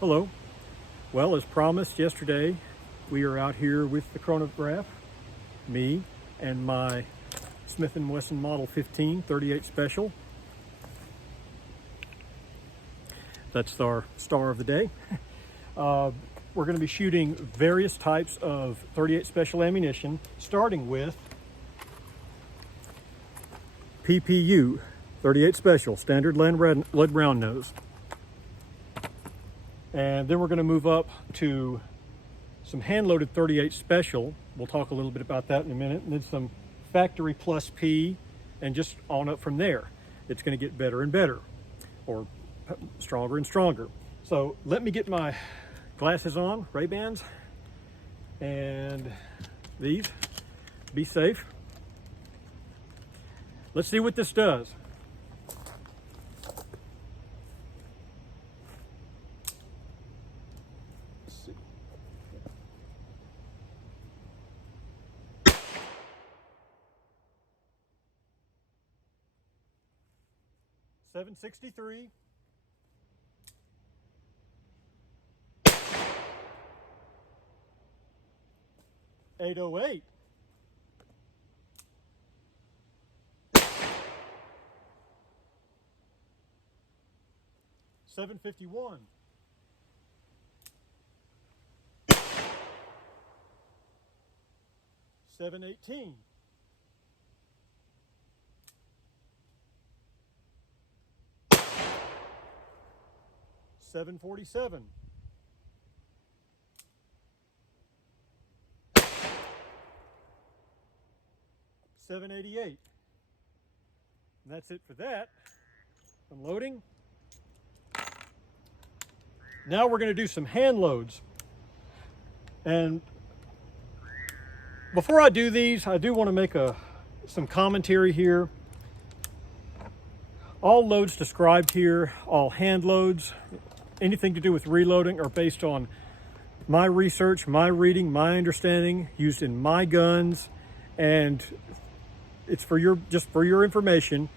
Hello. Well, as promised yesterday, we are out here with the Chronograph, me and my Smith & Wesson Model 15 38 Special. That's our star of the day. We're going to be shooting various types of 38 Special ammunition, starting with PPU 38 Special, standard lead round nose. And then we're going to move up to some hand-loaded 38 Special. We'll talk a little bit about that in a minute. And then some factory Spl+P, and just on up from there. It's going to get better and better, or stronger and stronger. So let me get my glasses on, Ray-Bans, and these. Be safe. Let's see what this does. Let's see. .763. .808. .751. .718. .747. .788. And that's it for that. Unloading. Now we're going to do some hand loads. And before I do these, I do want to make some commentary here. All loads described here, all hand loads, anything to do with reloading, are based on my research, my reading, my understanding, used in my guns, and it's just for your information.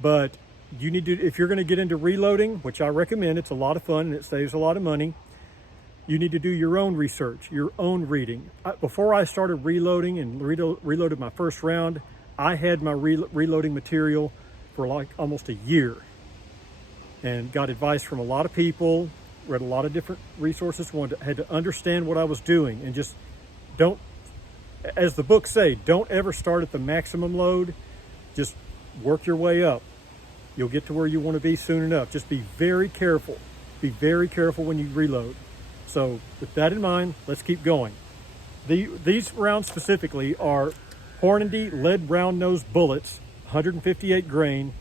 But you need to, if you're going to get into reloading, which I recommend, it's a lot of fun and it saves a lot of money, you need to do your own research, your own reading. Before I started reloading and reloaded my first round, I had my reloading material for like almost a year, and got advice from a lot of people, read a lot of different resources, had to understand what I was doing, and just don't, as the books say, don't ever start at the maximum load. Just work your way up. You'll get to where you want to be soon enough. Just be very careful. Be very careful when you reload. So with that in mind, let's keep going. These rounds specifically are Hornandy lead round nose bullets, 158 grain,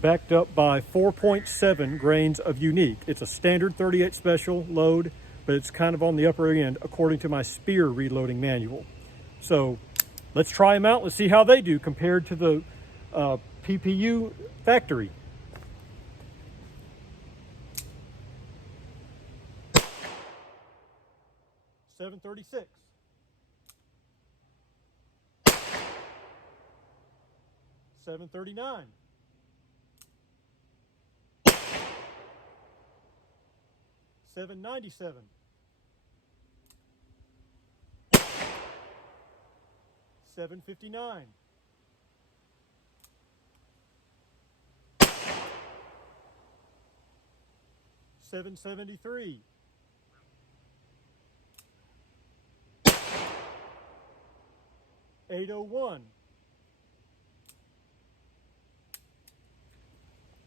backed up by 4.7 grains of unique. It's a standard 38 Special load, but it's kind of on the upper end according to my Spear reloading manual. So let's try them out. Let's see how they do compared to the PPU factory. .736. .739. .797. .759. .773. .801.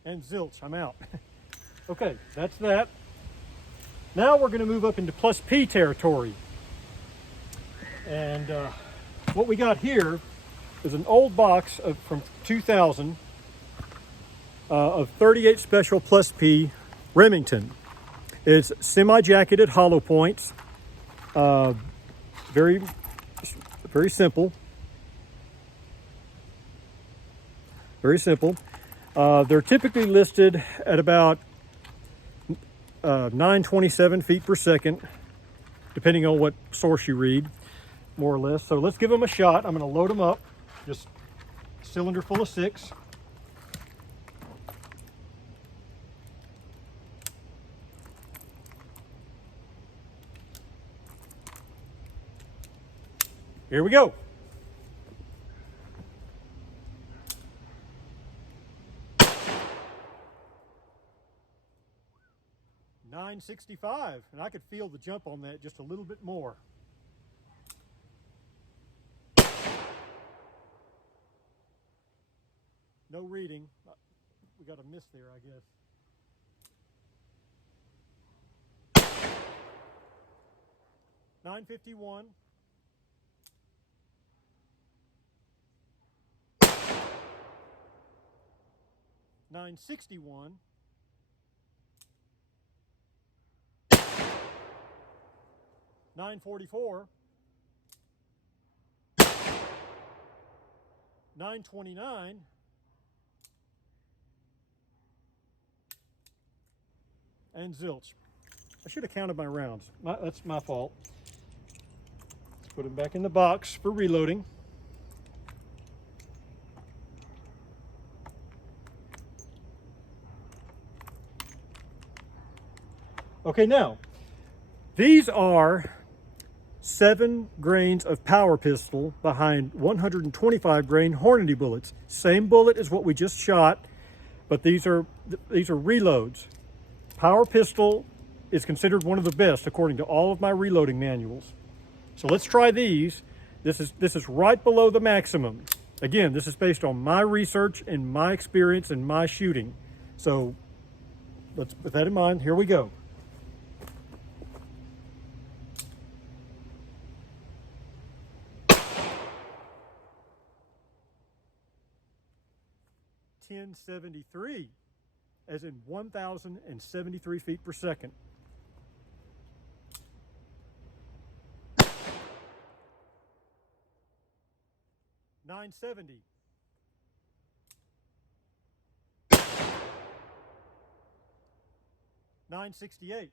And zilch, I'm out. Okay, that's that. Now we're going to move up into Spl+P territory. And what we got here is an old box from 2000 of 38 Special Spl+P Remington. It's semi-jacketed hollow points. Very simple. Very simple. They're typically listed at about 927 feet per second, depending on what source you read, more or less. So let's give them a shot. I'm going to load them up, just cylinder full of 6. Here we go. .965, and I could feel the jump on that just a little bit more. No reading. We got a miss there, I guess. 951. .961. 944. 929. And zilch. I should have counted my rounds. That's my fault. Let's put them back in the box for reloading. Okay, now, these are 7 grains of power pistol behind 125 grain Hornandy bullets. Same bullet as what we just shot, but these are reloads. Power pistol is considered one of the best according to all of my reloading manuals. So let's try these. This is right below the maximum. Again, this is based on my research and my experience and my shooting. So let's put that in mind. Here we go. .1073, as in 1,073 feet per second. .970. .968.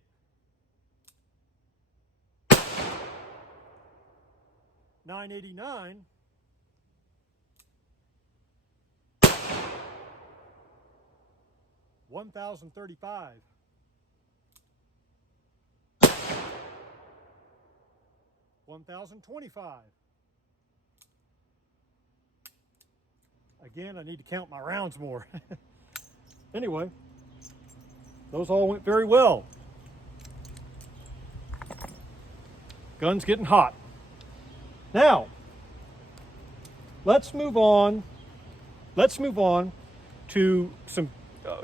.989. 1,035. 1,025. Again, I need to count my rounds more. Anyway, those all went very well. Gun's getting hot. Now, let's move on to some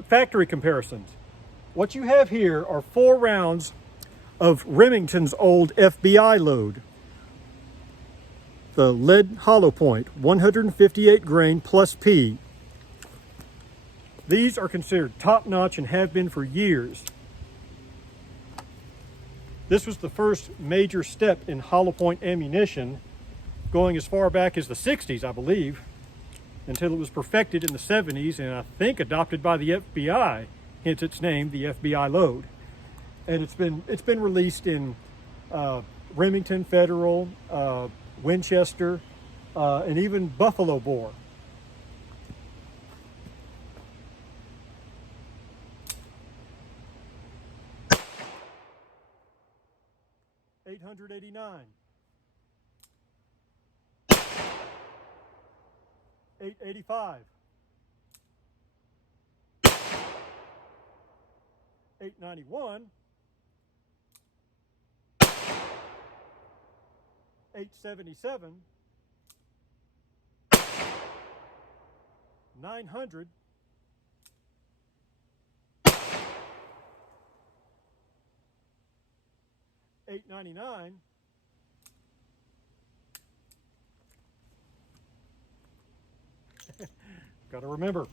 factory comparisons. What you have here are 4 rounds of Remington's old FBI load. The lead hollow point, 158 grain plus P. These are considered top-notch and have been for years. This was the first major step in hollow point ammunition, going as far back as the 60s, I believe, until it was perfected in the 70s and I think adopted by the FBI, hence its name, the FBI load. And it's been released in Remington, Federal, Winchester, and even Buffalo Boar. .889. .885. .891. .877. 900. .899. Got to remember.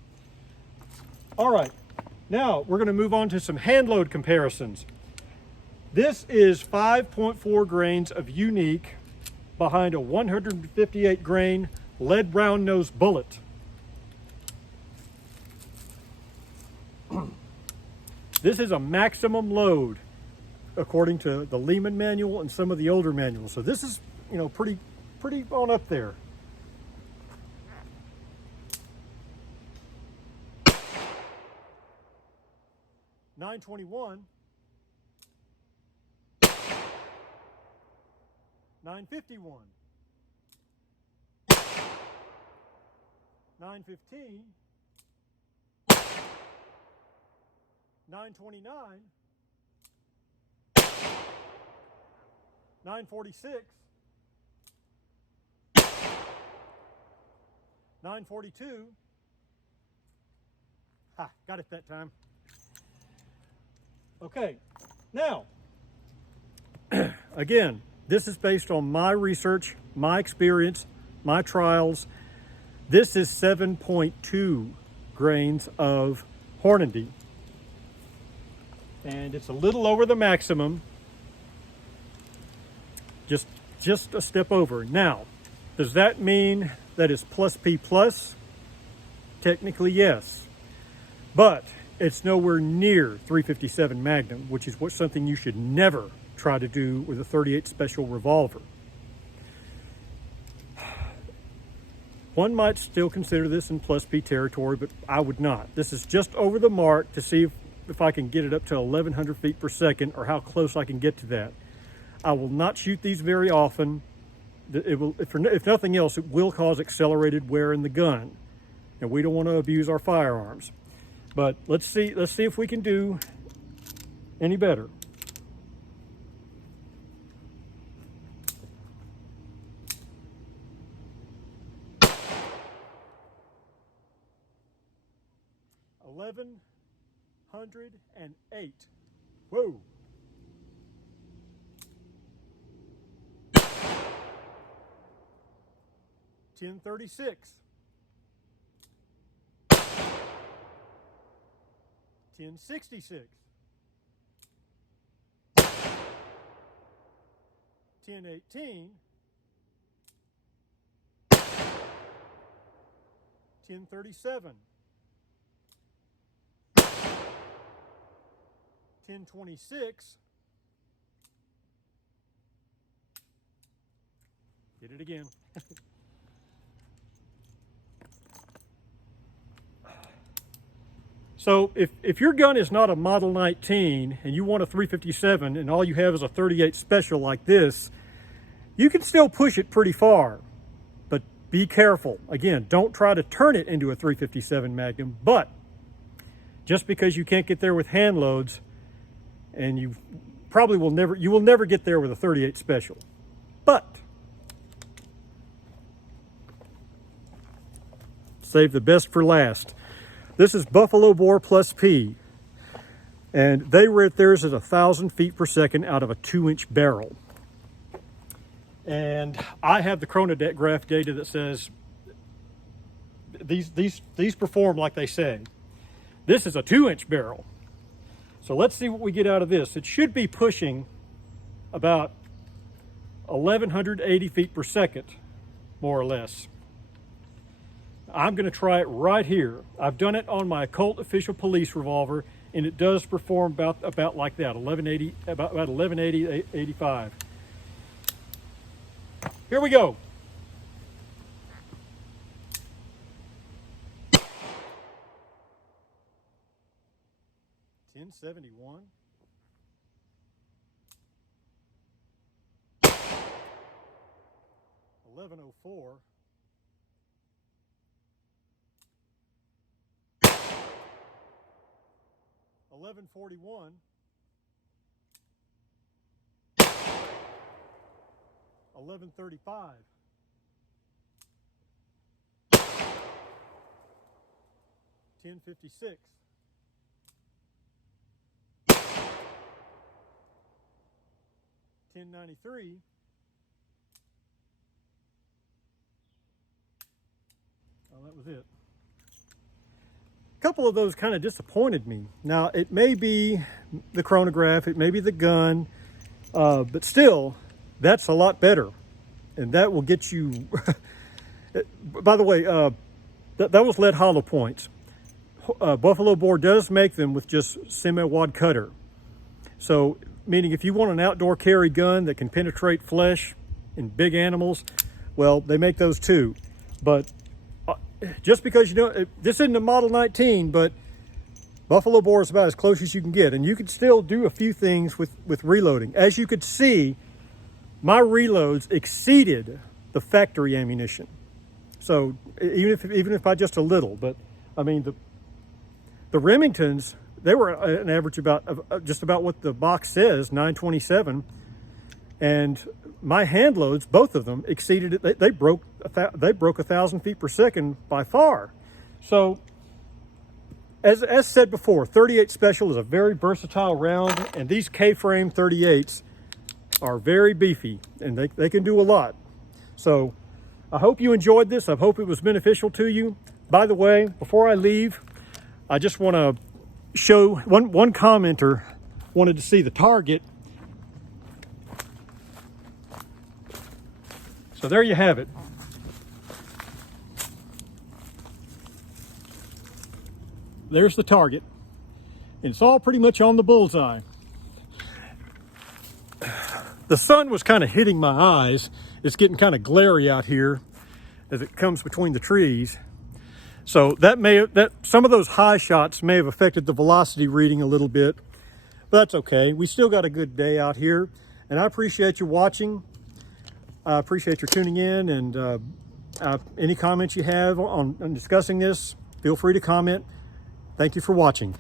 All right, now we're going to move on to some hand load comparisons. This is 5.4 grains of unique behind a 158 grain lead round nose bullet. This is a maximum load according to the Lehman manual and some of the older manuals. So this is, pretty on up there. .921. 951. 915, 929, 946, 942. Ha, got it that time. Okay, now, again, this is based on my research, my experience, my trials. This is 7.2 grains of Hornandy. And it's a little over the maximum. Just a step over. Now, does that mean that it's +P plus? Technically, yes. But it's nowhere near 357 Magnum, which is something you should never try to do with a 38 Special revolver. One might still consider this in +P territory, but I would not. This is just over the mark to see if I can get it up to 1,100 feet per second, or how close I can get to that. I will not shoot these very often. It will, if nothing else, it will cause accelerated wear in the gun, and we don't want to abuse our firearms. But let's see if we can do any better. $1,108. Whoa. $10.36. $10.66. $10.18. $10.37. $10.26. Get it again. So if your gun is not a Model 19 and you want a 357 and all you have is a 38 Special like this, you can still push it pretty far. But be careful. Again, don't try to turn it into a 357 Magnum. But just because you can't get there with Handloads, and you probably will never get there with a 38 Special. But save the best for last. This is Buffalo Boar +P, and they rate theirs at 1,000 feet per second out of a 2-inch barrel. And I have the Chronograph data that says these perform like they say. This is a 2-inch barrel. So let's see what we get out of this. It should be pushing about 1,180 feet per second, more or less. I'm going to try it right here. I've done it on my Colt Official Police revolver, and it does perform about like that, 1180, about 1180, 85. Here we go. $10.71. $11.04. $11.41. $11.35. $10.56. $10.93. Well, that was it. A couple of those kind of disappointed me. Now, it may be the chronograph, it may be the gun, but still, that's a lot better. And that will get you... By the way, that was lead hollow points. Buffalo Boar does make them with just semi-wad cutter. So, meaning if you want an outdoor carry gun that can penetrate flesh in big animals, well, they make those too. But just because you know, this isn't a Model 19, but Buffalo Boar is about as close as you can get. And you can still do a few things with reloading. As you could see, my reloads exceeded the factory ammunition. So even if by just a little, but I mean the Remingtons, they were an average about just about what the box says, 927, and my Handloads, both of them, exceeded it. They broke 1,000 feet per second by far. So as said before, 38 Special is a very versatile round, and these K-frame 38s are very beefy, and they can do a lot. So I hope you enjoyed this. I hope it was beneficial to you. By the way, before I leave, I just want to show one commenter wanted to see the target. So there you have it. There's the target, and it's all pretty much on the bullseye. The sun was kind of hitting my eyes. It's getting kind of glary out here as it comes between the trees. So that some of those high shots may have affected the velocity reading a little bit, but that's okay. We still got a good day out here, and I appreciate you watching. I appreciate your tuning in, and any comments you have on discussing this, feel free to comment. Thank you for watching.